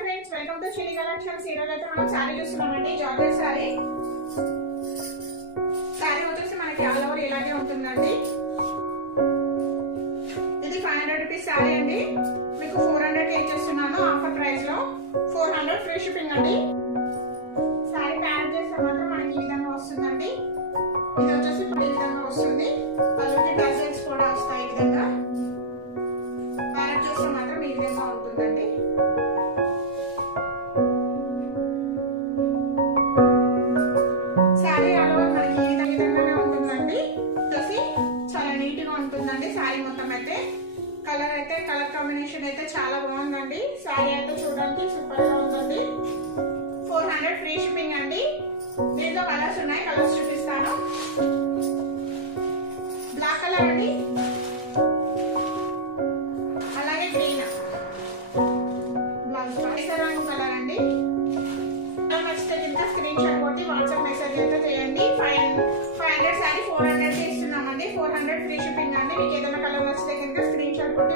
Friends, welcome to చిన్ని collections. ఈ రోజు అయితే మనం శారీ చూస్తున్నామండి. జార్జెట్ శారీ. శారీ వచ్చేసి మనకి ఆల్ ఓవర్ ఇలాగే ఉంటుందండి. ఇది 500 రూపీస్ శారీ అండి. మీకు 400 ఇచ్చేస్తున్నాను ఆఫర్ ప్రైస్ లో. 400 ఫ్రీ షిప్పింగ్ అండి. శారీ ప్యాక్ చేస్తే మాత్రం మనకి ఈ విధంగా వస్తుందండి. ఇది వచ్చేసి ఈ విధంగా వస్తుంది. పళ్ళుకి టజల్స్ కూడా వస్తాయి. ఈ విధంగా ప్యాక్ చేస్తే మాత్రం ఈ విధంగా ఉంటుందండి. శారీ ఆల్ ఓవర్ మనకి ఈ విధంగానే ఉంటుందండి. వచ్చేసి చాలా నీట్ గా ఉంటుందండి. శారీ మొత్తం అయితే కలర్ కాంబినేషన్ అయితే చాలా బాగుందండి. శారీ అయితే చూడడానికి సూపర్ గా ఉందండి. 400 ఫ్రీ షిప్పింగ్ అండి. దీంట్లో కలర్స్ ఉన్నాయి, కలర్స్ చూపిస్తాను. బ్లాక్ కలర్ అండి, అలాగే గ్రీన్, బ్లౌజ్ రంగు కలర్ అండి. నచ్చితే కింద స్క్రీన్ షాట్ కొట్టి వాట్సాప్ మెసేజ్ అయితే చేయండి. 500 శారీ 400 ఇస్తున్నామండి. 400 ఫ్రీ షిప్పింగ్ అండి. మీకు ఏదైనా కలర్ నచ్చితే కింద స్క్రీన్ షాట్ కొట్టి